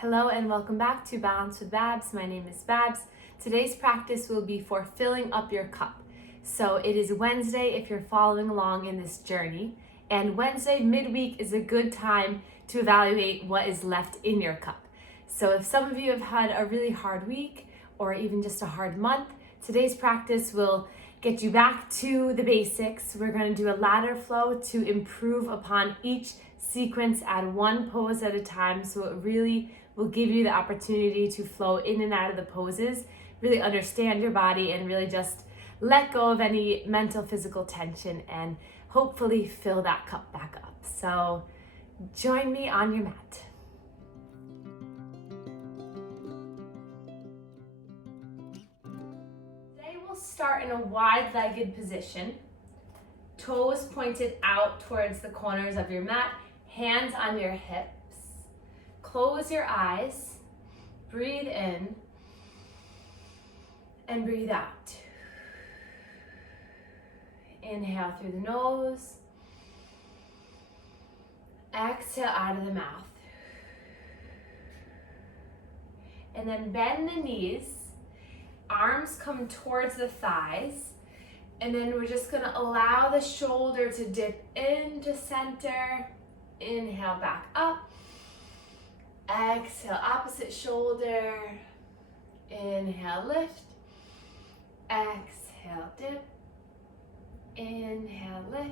Hello and welcome back to Balance with Babz. My name is Babz. Today's practice will be for filling up your cup. So it is Wednesday if you're following along in this journey, and Wednesday midweek is a good time to evaluate what is left in your cup. So if some of you have had a really hard week or even just a hard month, today's practice will get you back to the basics. We're going to do a ladder flow to improve upon each sequence at one pose at a time, so it really will give you the opportunity to flow in and out of the poses, really understand your body, and really just let go of any mental, physical tension and hopefully fill that cup back up. So join me on your mat. Today we'll start in a wide-legged position, toes pointed out towards the corners of your mat, hands on your hips. Close your eyes, breathe in, and breathe out. Inhale through the nose, exhale out of the mouth. And then bend the knees, arms come towards the thighs, and then we're just gonna allow the shoulder to dip into center. Inhale back up. Exhale, opposite shoulder. Inhale, lift. Exhale, dip. Inhale, lift.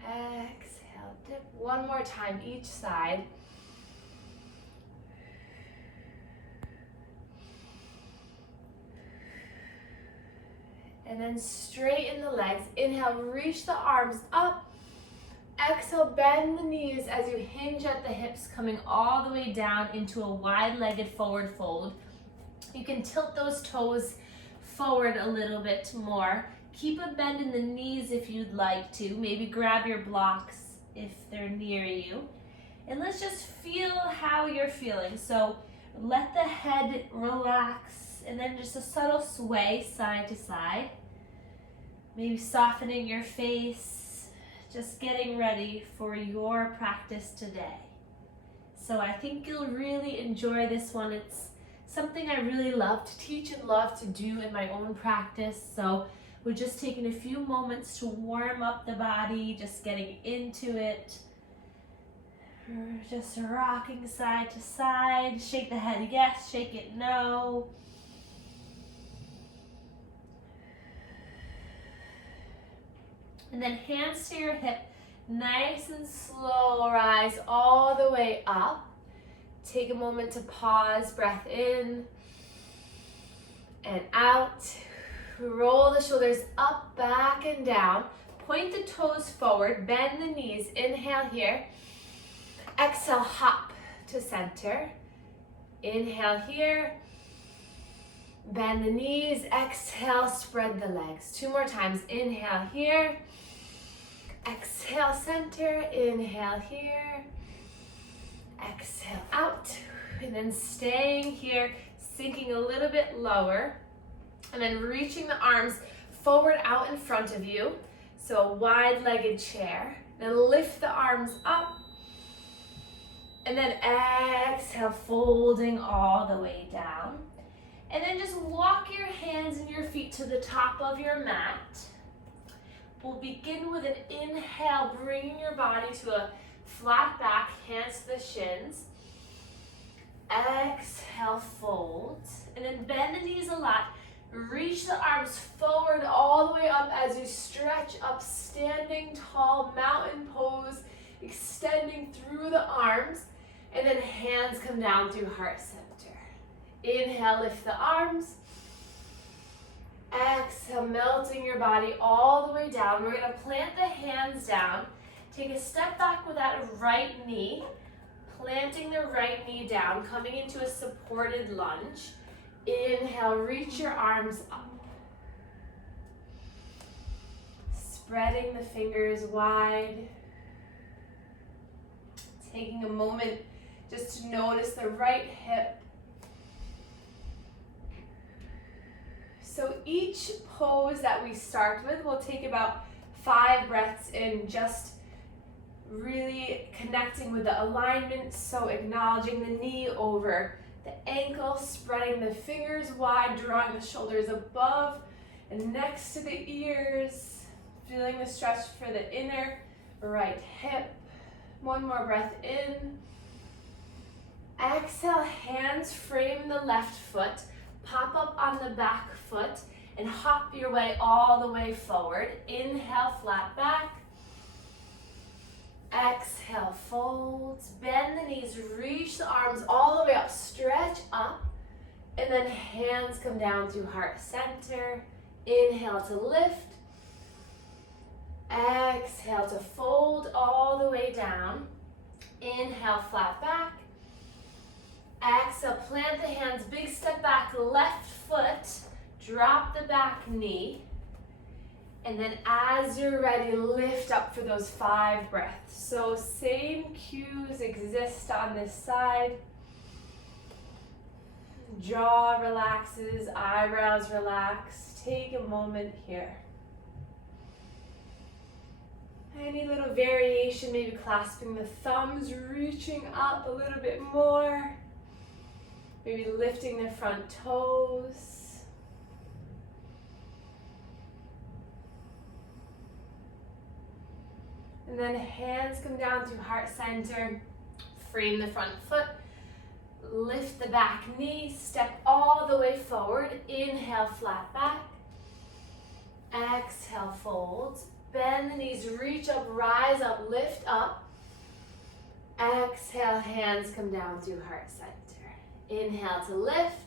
Exhale, dip. One more time each side. And then straighten the legs. Inhale, reach the arms up. Exhale, bend the knees as you hinge at the hips, coming all the way down into a wide-legged forward fold. You can tilt those toes forward a little bit more. Keep a bend in the knees if you'd like to. Maybe grab your blocks if they're near you. And let's just feel how you're feeling. So let the head relax, and then just a subtle sway side to side. Maybe softening your face. Just getting ready for your practice today. So I think you'll really enjoy this one. It's something I really love to teach and love to do in my own practice. So we're just taking a few moments to warm up the body, just getting into it. Just rocking side to side. Shake the head yes, shake it no. And then hands to your hip, nice and slow, rise all the way up. Take a moment to pause, breath in and out. Roll the shoulders up, back, and down. Point the toes forward, bend the knees. Inhale here. Exhale, hop to center. Inhale here. Bend the knees. Exhale, spread the legs. Two more times. Inhale here. Exhale, center. Inhale here. Exhale out. And then staying here, sinking a little bit lower. And then reaching the arms forward out in front of you. So a wide-legged chair. Then lift the arms up. And then exhale, folding all the way down. And then just walk your hands and your feet to the top of your mat. We'll begin with an inhale, bringing your body to a flat back, hands to the shins. Exhale, fold. And then bend the knees a lot. Reach the arms forward all the way up as you stretch up, standing tall, mountain pose, extending through the arms. And then hands come down through heart center. Inhale, lift the arms. Exhale, melting your body all the way down. We're going to plant the hands down. Take a step back with that right knee. Planting the right knee down, coming into a supported lunge. Inhale, reach your arms up. Spreading the fingers wide. Taking a moment just to notice the right hip. So each pose that we start with will take about 5 breaths in, just Really connecting with the alignment, so acknowledging the knee over the ankle, spreading the fingers wide, drawing the shoulders above and next to the ears, feeling the stretch for the inner right hip. One more breath in. Exhale, hands frame the left foot, pop up on the back foot and hop your way all the way forward. Inhale, flat back. Exhale, fold, bend the knees, reach the arms all the way up, stretch up, and then hands come down to heart center. Inhale to lift. Exhale to fold all the way down. Inhale, flat back. Exhale, plant the hands, big step back, left foot, drop the back knee. And then as you're ready, lift up for those 5 breaths. So same cues exist on this side. Jaw relaxes, eyebrows relax. Take a moment here. Any little variation, maybe clasping the thumbs, reaching up a little bit more. Maybe lifting the front toes. And then hands come down to heart center, frame the front foot, lift the back knee, step all the way forward, inhale, flat back, exhale, fold, bend the knees, reach up, rise up, lift up, exhale, hands come down to heart center, inhale to lift,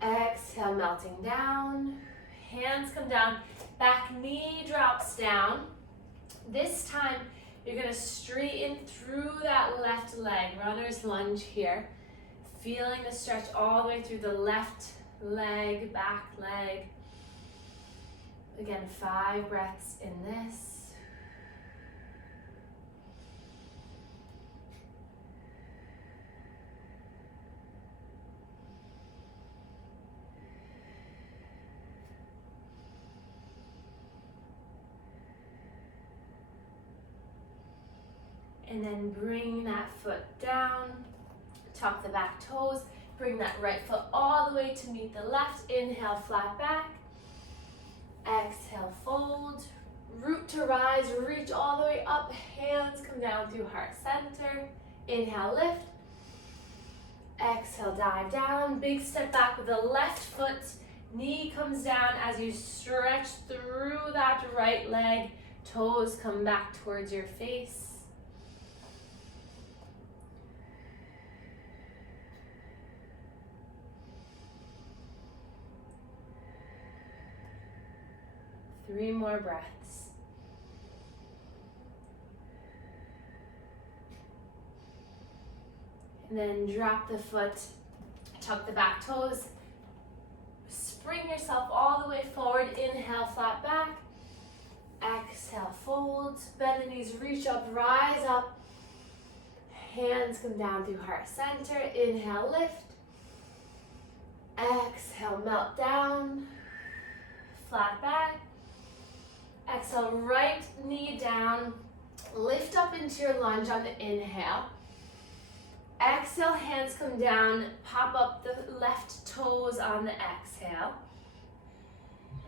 exhale, melting down, hands come down, back knee drops down. This time, you're going to straighten through that left leg, runner's lunge here. Feeling the stretch all the way through the left leg, back leg. Again, 5 breaths in this. And then bring that foot down, tuck the back toes, bring that right foot all the way to meet the left. Inhale, flat back. Exhale, fold. Root to rise, reach all the way up. Hands come down through heart center. Inhale, lift. Exhale, dive down. Big step back with the left foot. Knee comes down as you stretch through that right leg. Toes come back towards your face. Three more breaths. And then drop the foot, tuck the back toes, spring yourself all the way forward. Inhale, flat back. Exhale, fold. Bend the knees, reach up, rise up. Hands come down through heart center. Inhale, lift. Exhale, melt down. Flat back. Exhale, right knee down, lift up into your lunge on the inhale. Exhale, hands come down, pop up the left toes on the exhale.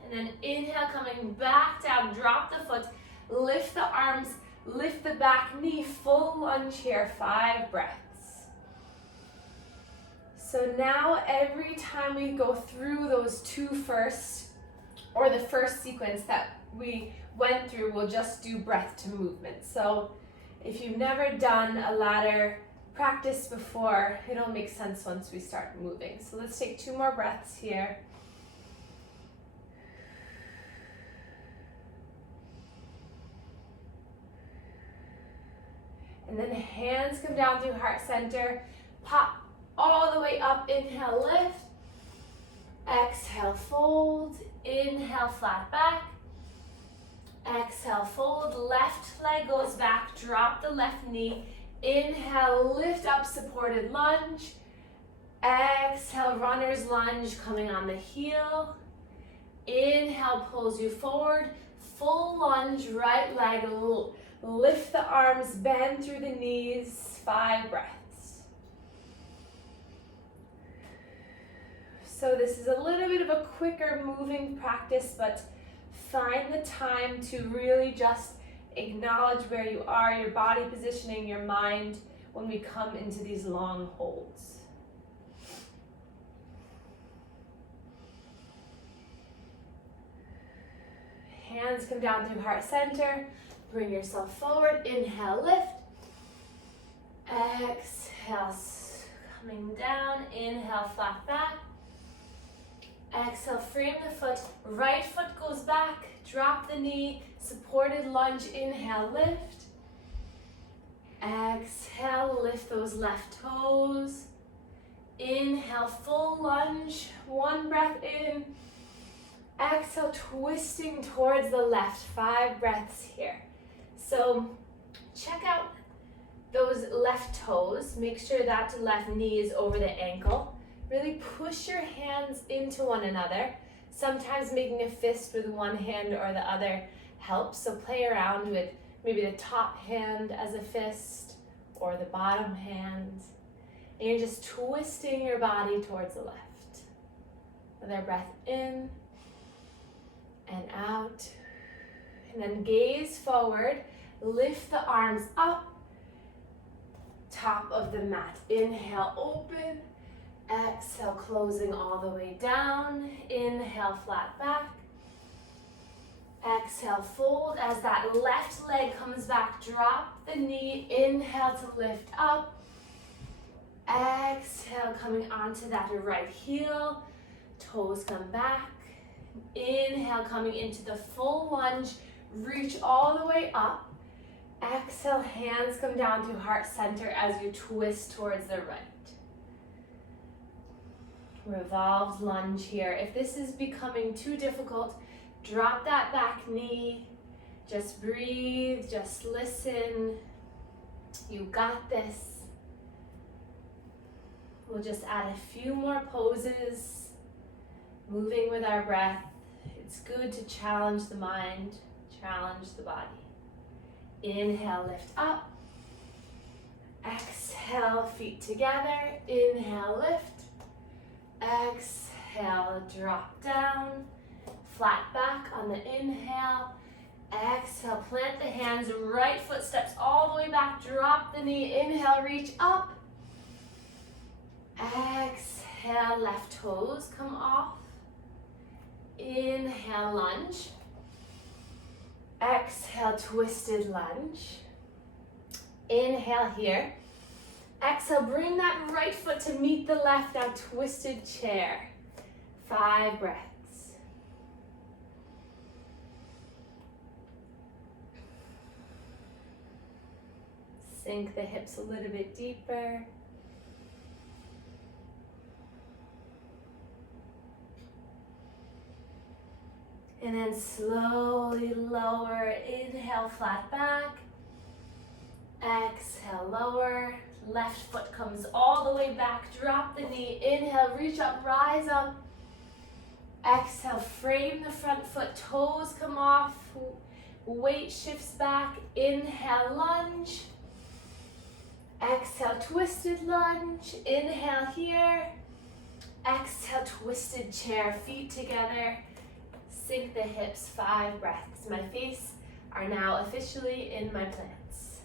And then inhale, coming back down, drop the foot, lift the arms, lift the back knee, full lunge here, 5 breaths. So now every time we go through those 2 first, or the first sequence that we went through, we'll just do breath to movement. So if you've never done a ladder practice before, it'll make sense once we start moving. So let's take 2 more breaths here. And then hands come down through heart center, pop all the way up, inhale, lift. Exhale, fold. Inhale, flat back. Exhale, fold. Left leg goes back. Drop the left knee. Inhale, lift up, supported lunge. Exhale, runner's lunge coming on the heel. Inhale, pulls you forward. Full lunge, right leg Lift the arms, bend through the knees, 5 breaths. So this is a little bit of a quicker moving practice, but find the time to really just acknowledge where you are, your body positioning, your mind, when we come into these long holds. Hands come down through heart center. Bring yourself forward. Inhale, lift. Exhale, coming down. Inhale, flat back. Exhale, frame the foot. Right foot goes back. Drop the knee. Supported lunge. Inhale, lift. Exhale, lift those left toes. Inhale, full lunge. 1 breath in. Exhale, twisting towards the left. 5 breaths here. So check out those left toes. Make sure that left knee is over the ankle. Really push your hands into one another. Sometimes making a fist with one hand or the other helps. So play around with maybe the top hand as a fist or the bottom hand. And you're just twisting your body towards the left. Another breath in and out. And then gaze forward. Lift the arms up. Top of the mat. Inhale, open. Exhale, closing all the way down. Inhale, flat back. Exhale, fold. As that left leg comes back, drop the knee. Inhale to lift up. Exhale, coming onto that right heel. Toes come back. Inhale, coming into the full lunge. Reach all the way up. Exhale, hands come down to heart center as you twist towards the right. Revolved lunge here. If this is becoming too difficult, drop that back knee. Just breathe, just listen. You got this. We'll just add a few more poses, moving with our breath. It's good to challenge the mind, challenge the body. Inhale, lift up. Exhale, feet together. Inhale, lift. Exhale, drop down. Flat back on the inhale. Exhale, plant the hands. Right foot steps all the way back. Drop the knee. Inhale, reach up. Exhale, left toes come off. Inhale, lunge. Exhale, twisted lunge. Inhale here. Exhale, bring that right foot to meet the left. Now twisted chair. 5 breaths. Sink the hips a little bit deeper. And then slowly lower. Inhale, flat back. Exhale, lower. Left foot comes all the way back. Drop the knee. Inhale, reach up, rise up. Exhale, frame the front foot. Toes come off. Weight shifts back. Inhale, lunge. Exhale, twisted lunge. Inhale here. Exhale, twisted chair. Feet together. Sink the hips. 5 breaths. My face are now officially in my plants.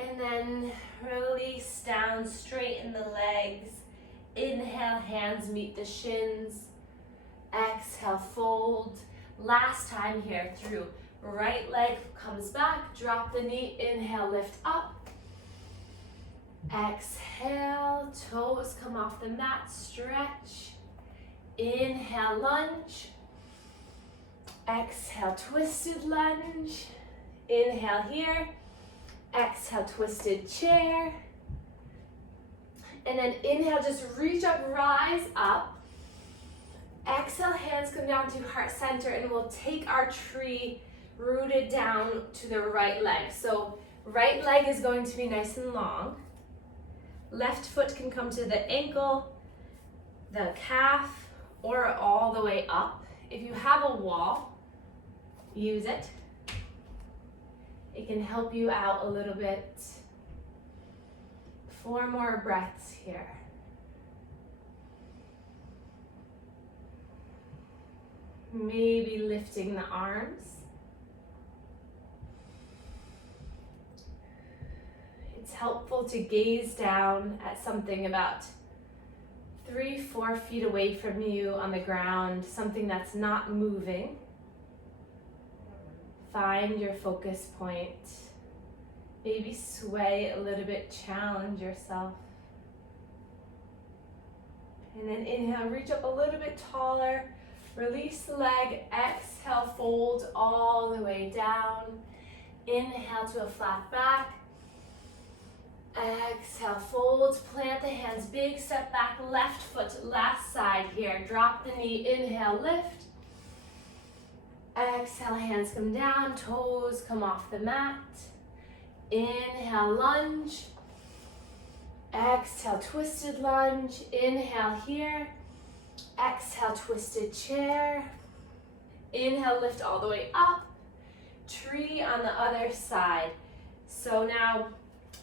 And then release down, straighten the legs. Inhale, hands meet the shins. Exhale, fold. Last time here through. Right leg comes back, drop the knee, inhale, lift up. Exhale, toes come off the mat, stretch. Inhale, lunge. Exhale, twisted lunge. Inhale here. Exhale, twisted chair. And then inhale, just reach up, rise up. Exhale, hands come down to heart center, and we'll take our tree rooted down to the right leg. So Right leg is going to be nice and long. Left foot can come to the ankle, the calf, or all the way up. If you have a wall, use it. It can help you out a little bit. 4 more breaths here. Maybe lifting the arms. It's helpful to gaze down at something about 3-4 feet away from you on the ground, something that's not moving. Find your focus point. Maybe sway a little bit, challenge yourself. And then inhale, reach up a little bit taller. Release the leg, exhale, fold all the way down. Inhale to a flat back. Exhale, fold, plant the hands, big step back, left foot, last side here. Drop the knee, inhale, lift. Exhale, hands come down, toes come off the mat. Inhale, lunge. Exhale, twisted lunge. Inhale here. Exhale, twisted chair. Inhale, lift all the way up. Tree on the other side. So now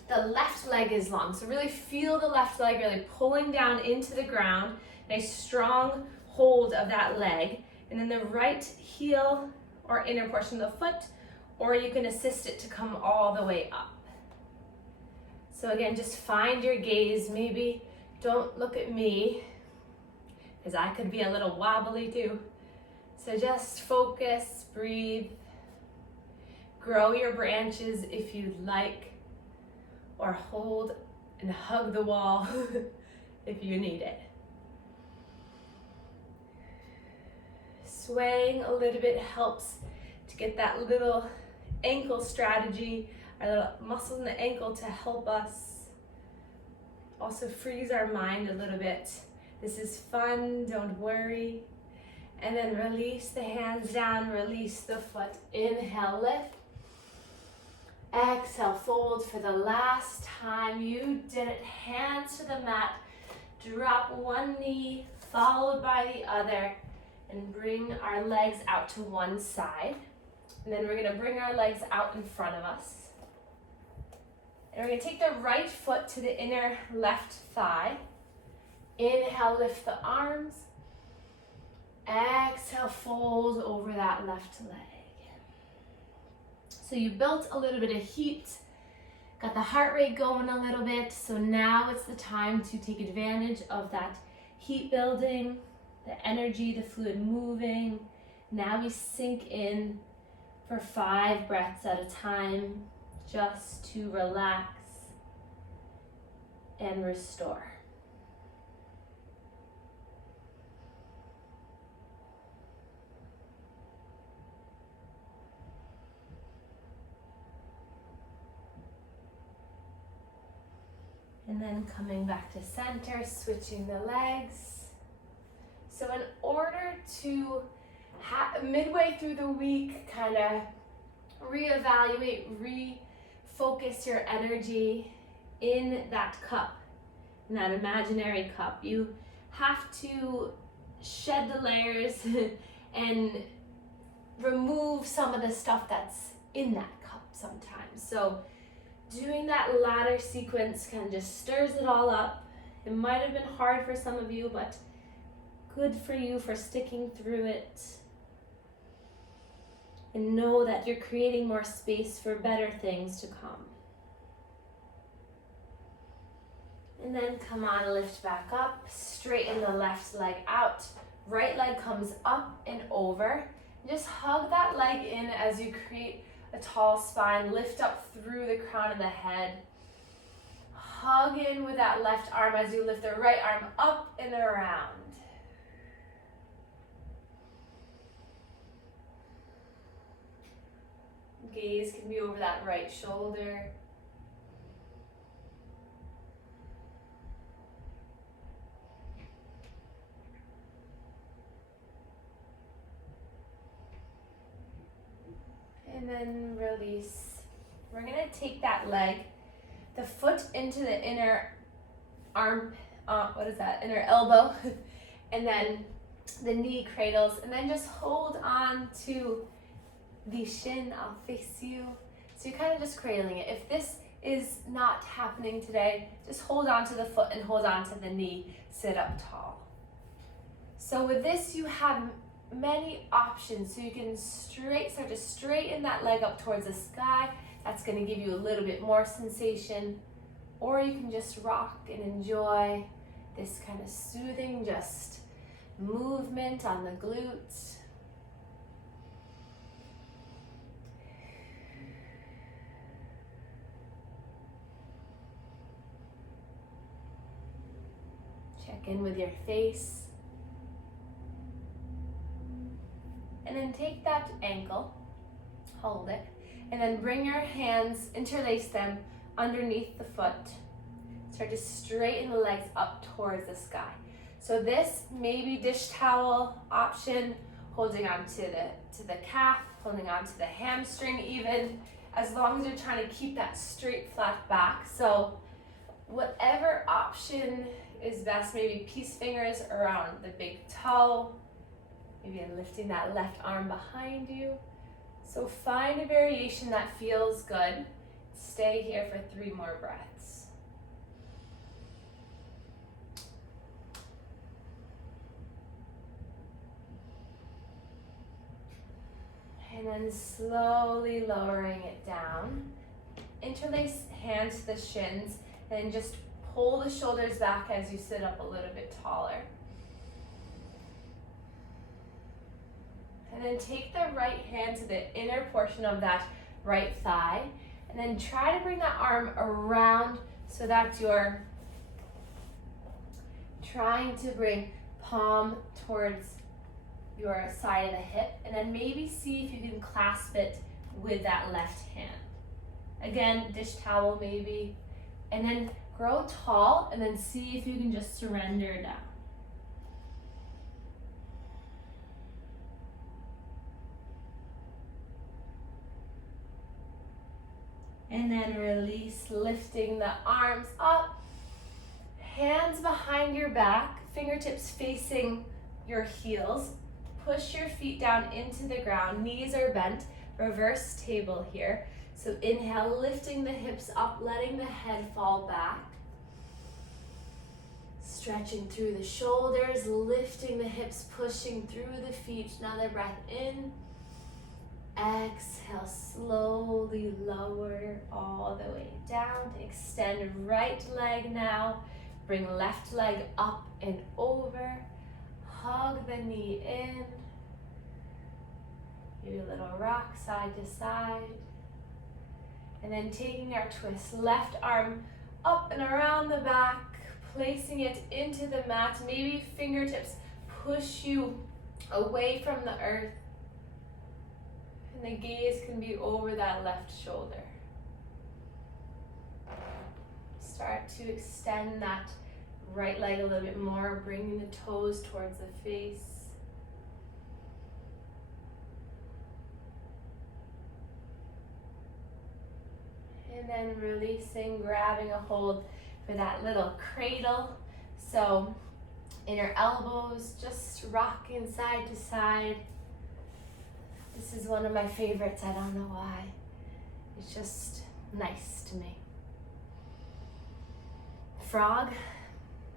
the left leg is long. So really feel the left leg really pulling down into the ground. Nice strong hold of that leg. And then the right heel or inner portion of the foot, or you can assist it to come all the way up. So again, just find your gaze. Maybe don't look at me, because I could be a little wobbly too. So just focus, breathe. Grow your branches if you'd like, or hold and hug the wall if you need it. Swaying a little bit helps to get that little ankle strategy, our little muscles in the ankle to help us. Also frees our mind a little bit. This is fun, don't worry. And then release the hands down, release the foot. Inhale, lift. Exhale, fold for the last time. You did it. Hands to the mat. Drop one knee, followed by the other. And bring our legs out to one side. And then we're gonna bring our legs out in front of us. And we're gonna take the right foot to the inner left thigh. Inhale, lift the arms. Exhale, fold over that left leg. So you built a little bit of heat, got the heart rate going a little bit. So now it's the time to take advantage of that heat building, the energy, the fluid moving. Now we sink in for 5 breaths at a time, just to relax and restore. And then coming back to center, switching the legs. So in order to midway through the week, kind of reevaluate, refocus your energy in that cup, in that imaginary cup, you have to shed the layers and remove some of the stuff that's in that cup sometimes. So doing that ladder sequence kind of just stirs it all up. It might have been hard for some of you, but good for you for sticking through it. And know that you're creating more space for better things to come. And then come on, lift back up, straighten the left leg out. Right leg comes up and over. Just hug that leg in as you create a tall spine. Lift up through the crown of the head. Hug in with that left arm as you lift the right arm up and around. Gaze can be over that right shoulder. And then release We're gonna take that leg, the foot into the inner arm, inner elbow, and then the knee cradles, and then just hold on to the shin. I'll face you. So you're kind of just cradling it. If this is not happening today, just hold on to the foot and hold on to the knee. Sit up tall. So with this, you have many options. So you can start to straighten that leg up towards the sky. That's going to give you a little bit more sensation. Or you can just rock and enjoy this kind of soothing, just movement on the glutes. Check in with your face. And then take that ankle, hold it, and then bring your hands, interlace them underneath the foot. Start to straighten the legs up towards the sky. So this maybe dish towel option, holding on to the calf, holding on to the hamstring even, as long as you're trying to keep that straight flat back. So whatever option is best, maybe peace fingers around the big toe, maybe lifting that left arm behind you. So find a variation that feels good. Stay here for 3 more breaths. And then slowly lowering it down. Interlace hands to the shins and just pull the shoulders back as you sit up a little bit taller. And then take the right hand to the inner portion of that right thigh. And then try to bring that arm around so that you're trying to bring palm towards your side of the hip. And then maybe see if you can clasp it with that left hand. Again, dish towel maybe. And then grow tall and then see if you can just surrender down. And then release, lifting the arms up, hands behind your back, fingertips facing your heels. Push your feet down into the ground, knees are bent, reverse table here. So inhale, lifting the hips up, letting the head fall back. Stretching through the shoulders, lifting the hips, pushing through the feet. Another breath in. Exhale, slowly lower all the way down. Extend right leg now. Bring left leg up and over. Hug the knee in. Maybe a little rock side to side. And then taking our twist, left arm up and around the back, placing it into the mat. Maybe fingertips push you away from the earth. And the gaze can be over that left shoulder. Start to extend that right leg a little bit more, bringing the toes towards the face. And then releasing, grabbing a hold for that little cradle. So inner elbows, just rocking side to side. This is one of my favorites, I don't know why. It's just nice to me. Frog,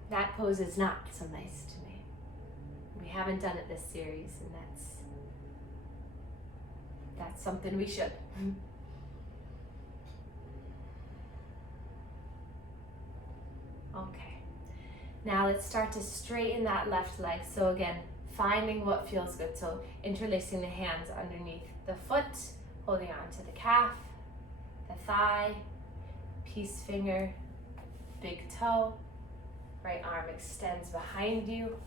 that pose is not so nice to me. We haven't done it this series, and that's something we should. Okay, now let's start to straighten that left leg. So again, finding what feels good. So interlacing the hands underneath the foot, holding on to the calf, the thigh, peace finger, big toe, right arm extends behind you.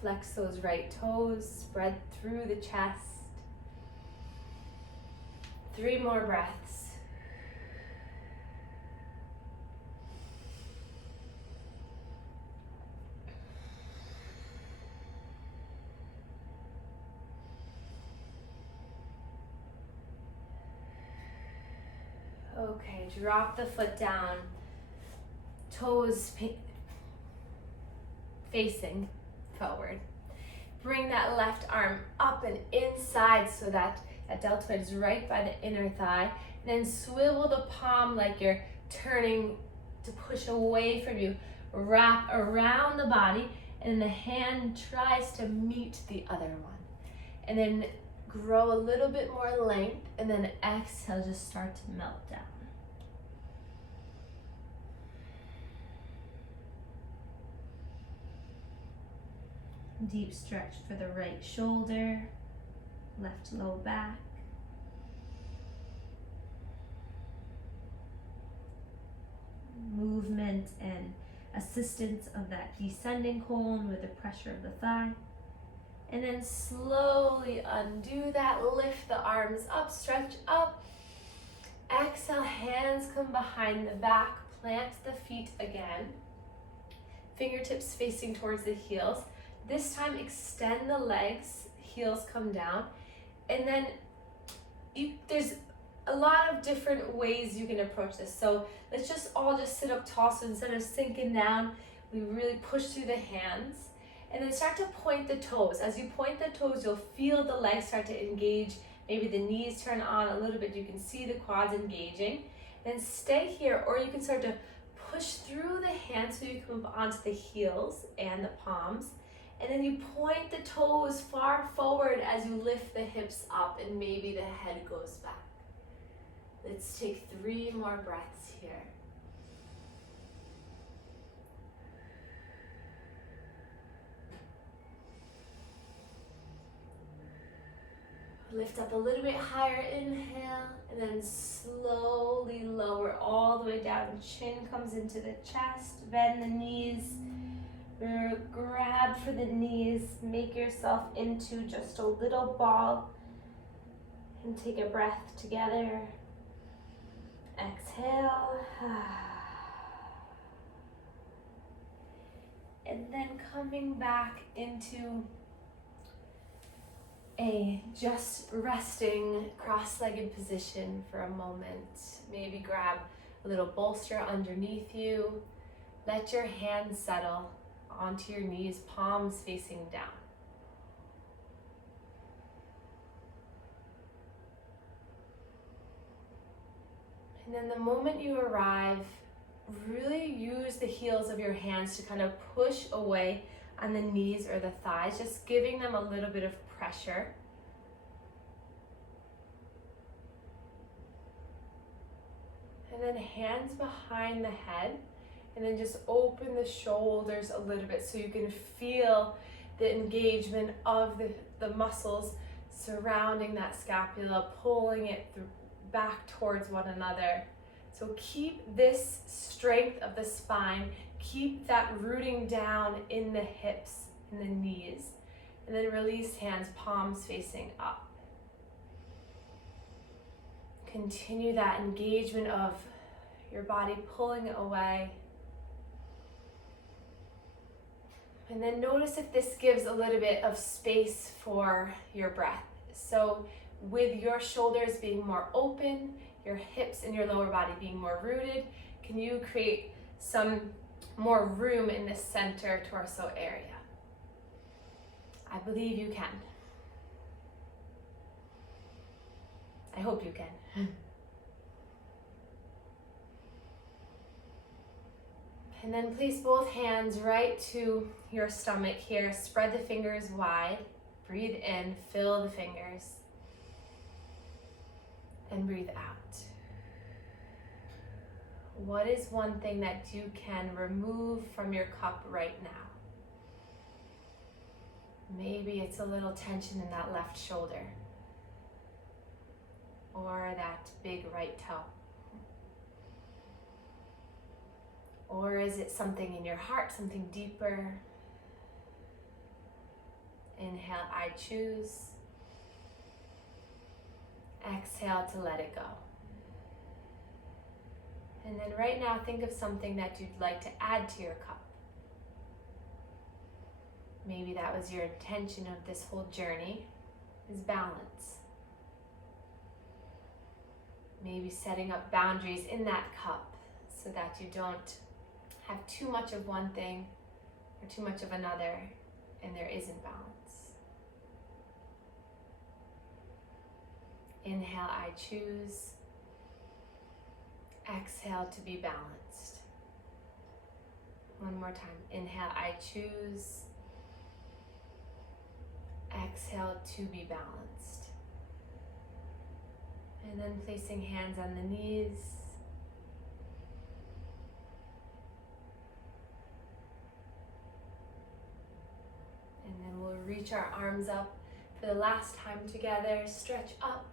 Flex those right toes, spread through the chest. 3 more breaths. Okay, drop the foot down, toes facing forward. Bring that left arm up and inside so that deltoid is right by the inner thigh. And then swivel the palm like you're turning to push away from you. Wrap around the body, and the hand tries to meet the other one. And then grow a little bit more length, and then exhale, just start to melt down. Deep stretch for the right shoulder, left low back. Movement and assistance of that descending colon with the pressure of the thigh. And then slowly undo that, lift the arms up, stretch up. Exhale, hands come behind the back, plant the feet again. Fingertips facing towards the heels. This time extend the legs, heels come down. And then there's a lot of different ways you can approach this. So let's just all just sit up tall. So instead of sinking down, we really push through the hands. And then start to point the toes. As you point the toes, you'll feel the legs start to engage. Maybe the knees turn on a little bit. You can see the quads engaging. Then stay here, or you can start to push through the hands so you come onto the heels and the palms. And then you point the toes far forward as you lift the hips up, and maybe the head goes back. Let's take 3 more breaths here. Lift up a little bit higher, inhale, and then slowly lower all the way down. Chin comes into the chest, bend the knees, grab for the knees, make yourself into just a little ball, and take a breath together. Exhale. And then coming back into a just resting cross-legged position for a moment. Maybe grab a little bolster underneath you. Let your hands settle onto your knees, palms facing down. And then the moment you arrive, really use the heels of your hands to kind of push away on the knees or the thighs, just giving them a little bit of pressure. And then hands behind the head, and then just open the shoulders a little bit so you can feel the engagement of the muscles surrounding that scapula, pulling it back towards one another. So keep this strength of the spine, keep that rooting down in the hips and the knees, and then release hands, palms facing up. Continue that engagement of your body pulling away. And then notice if this gives a little bit of space for your breath. So with your shoulders being more open, your hips and your lower body being more rooted, can you create some more room in the center torso area? I believe you can. I hope you can. And then place both hands right to your stomach here. Spread the fingers wide. Breathe in, fill the fingers. And breathe out. What is one thing that you can remove from your cup right now? Maybe it's a little tension in that left shoulder. Or that big right toe. Or is it something in your heart, something deeper? Inhale, I choose. Exhale to let it go. And then right now, think of something that you'd like to add to your cup. Maybe that was your intention of this whole journey, is balance. Maybe setting up boundaries in that cup so that you don't have too much of one thing or too much of another and there isn't balance. Inhale, I choose. Exhale to be balanced. One more time. Inhale, I choose. Exhale to be balanced. And then placing hands on the knees. And then we'll reach our arms up for the last time together. Stretch up.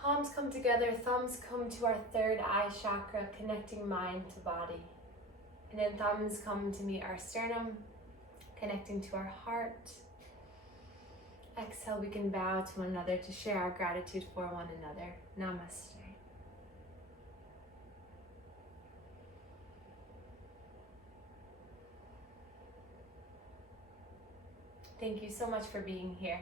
Palms come together, thumbs come to our third eye chakra, connecting mind to body. And then thumbs come to meet our sternum, connecting to our heart. Exhale, we can bow to one another to share our gratitude for one another. Namaste. Thank you so much for being here.